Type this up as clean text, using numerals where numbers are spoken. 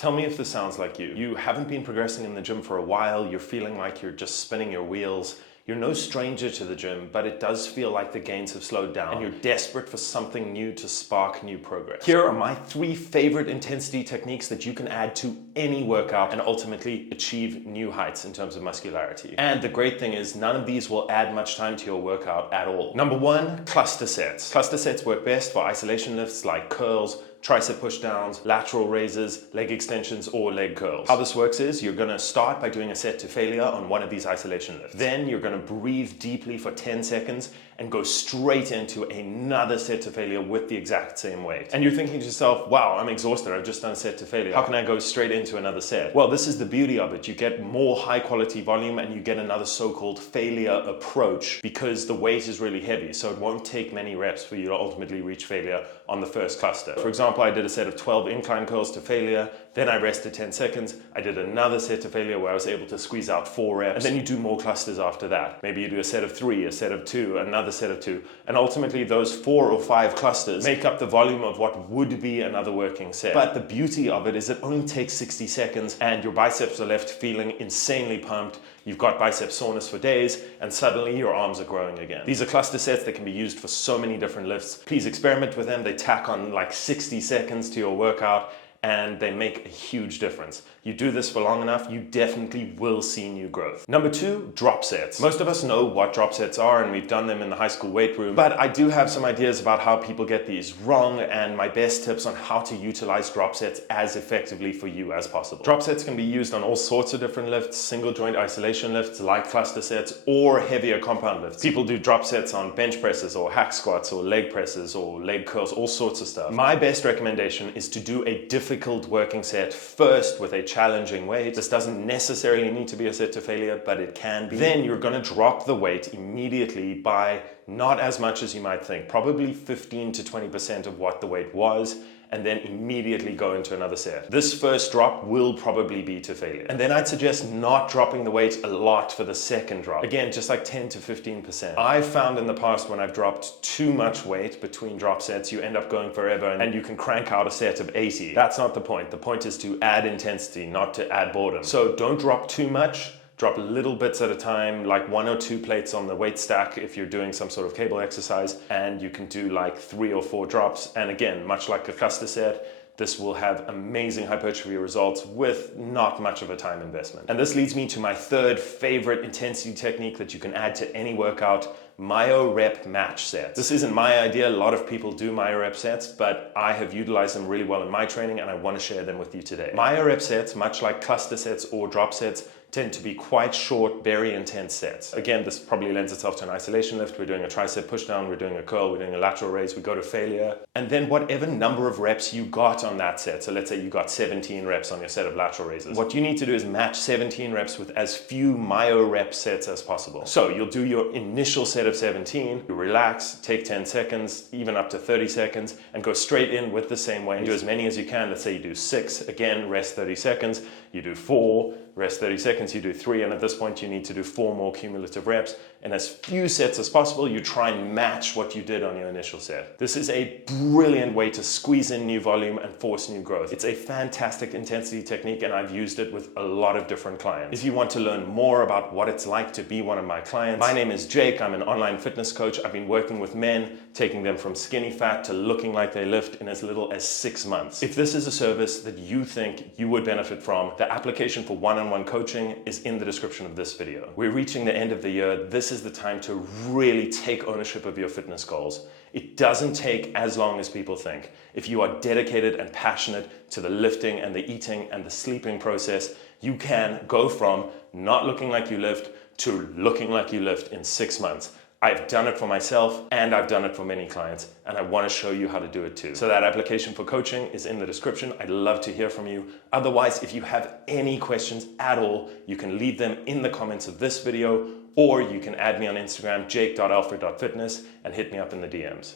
Tell me if this sounds like you. You haven't been progressing in the gym for a while, you're feeling like you're just spinning your wheels. You're no stranger to the gym, but it does feel like the gains have slowed down and you're desperate for something new to spark new progress. Here are my 3 favorite intensity techniques that you can add to any workout and ultimately achieve new heights in terms of muscularity. And the great thing is none of these will add much time to your workout at all. Number 1, cluster sets. Cluster sets work best for isolation lifts like curls, tricep push downs, lateral raises, leg extensions, or leg curls. How this works is you're gonna start by doing a set to failure on one of these isolation lifts. Then you're gonna breathe deeply for 10 seconds and go straight into another set to failure with the exact same weight. And you're thinking to yourself, wow, I'm exhausted, I've just done set to failure. How can I go straight into another set? Well, this is the beauty of it. You get more high quality volume and you get another so-called failure approach because the weight is really heavy. So it won't take many reps for you to ultimately reach failure on the first cluster. For example, I did a set of 12 incline curls to failure, then I rested 10 seconds, I did another set to failure where I was able to squeeze out 4 reps, and then you do more clusters after that. Maybe you do a set of 3, a set of 2, another set of 2, and ultimately those 4 or 5 clusters make up the volume of what would be another working set. But the beauty of it is it only takes 60 seconds and your biceps are left feeling insanely pumped. You've got bicep soreness for days and suddenly your arms are growing again. These are cluster sets that can be used for so many different lifts. Please experiment with them. They tack on like 60 seconds to your workout and they make a huge difference. You do this for long enough, you definitely will see new growth. Number 2, drop sets. Most of us know what drop sets are and we've done them in the high school weight room, but I do have some ideas about how people get these wrong and my best tips on how to utilize drop sets as effectively for you as possible. Drop sets can be used on all sorts of different lifts, single joint isolation lifts like cluster sets or heavier compound lifts. People do drop sets on bench presses or hack squats or leg presses or leg curls, all sorts of stuff. My best recommendation is to do a difficult working set first with a challenging weight. This doesn't necessarily need to be a set to failure, but it can be. Then you're going to drop the weight immediately by not as much as you might think, probably 15 to 20% of what the weight was, and then immediately go into another set. This first drop will probably be to failure. And then I'd suggest not dropping the weight a lot for the second drop. Again, just like 10 to 15%. I've found in the past when I've dropped too much weight between drop sets, you end up going forever and you can crank out a set of 80. That's not the point. The point is to add intensity, not to add boredom. So don't drop too much. Drop little bits at a time, like 1 or 2 plates on the weight stack if you're doing some sort of cable exercise, and you can do like 3 or 4 drops. And again, much like a cluster set, this will have amazing hypertrophy results with not much of a time investment. And this leads me to my 3rd favorite intensity technique that you can add to any workout, Myorep match sets. This isn't my idea. A lot of people do Myorep sets, but I have utilized them really well in my training and I want to share them with you today. Myorep sets, much like cluster sets or drop sets, tend to be quite short, very intense sets. Again, this probably lends itself to an isolation lift. We're doing a tricep push down, we're doing a curl, we're doing a lateral raise, we go to failure. And then whatever number of reps you got on that set, so let's say you got 17 reps on your set of lateral raises, what you need to do is match 17 reps with as few Myorep sets as possible. So you'll do your initial set of 17, you relax, take 10 seconds, even up to 30 seconds, and go straight in with the same weight. Do as many as you can. Let's say you do 6, again, rest 30 seconds, you do 4, rest 30 seconds, you do 3, and at this point you need to do 4 more cumulative reps. And as few sets as possible, you try and match what you did on your initial set. This is a brilliant way to squeeze in new volume and force new growth. It's a fantastic intensity technique and I've used it with a lot of different clients. If you want to learn more about what it's like to be one of my clients, my name is Jake. I'm an online fitness coach. I've been working with men, taking them from skinny fat to looking like they lift in as little as 6 months. If this is a service that you think you would benefit from, the application for one-on-one coaching is in the description of this video. We're reaching the end of the year. This is the time to really take ownership of your fitness goals. It doesn't take as long as people think. If you are dedicated and passionate to the lifting and the eating and the sleeping process, you can go from not looking like you lift to looking like you lift in 6 months. I've done it for myself and I've done it for many clients and I want to show you how to do it too. So that application for coaching is in the description. I'd love to hear from you. Otherwise, if you have any questions at all, you can leave them in the comments of this video or you can add me on Instagram, jake.alfred.fitness and hit me up in the DMs.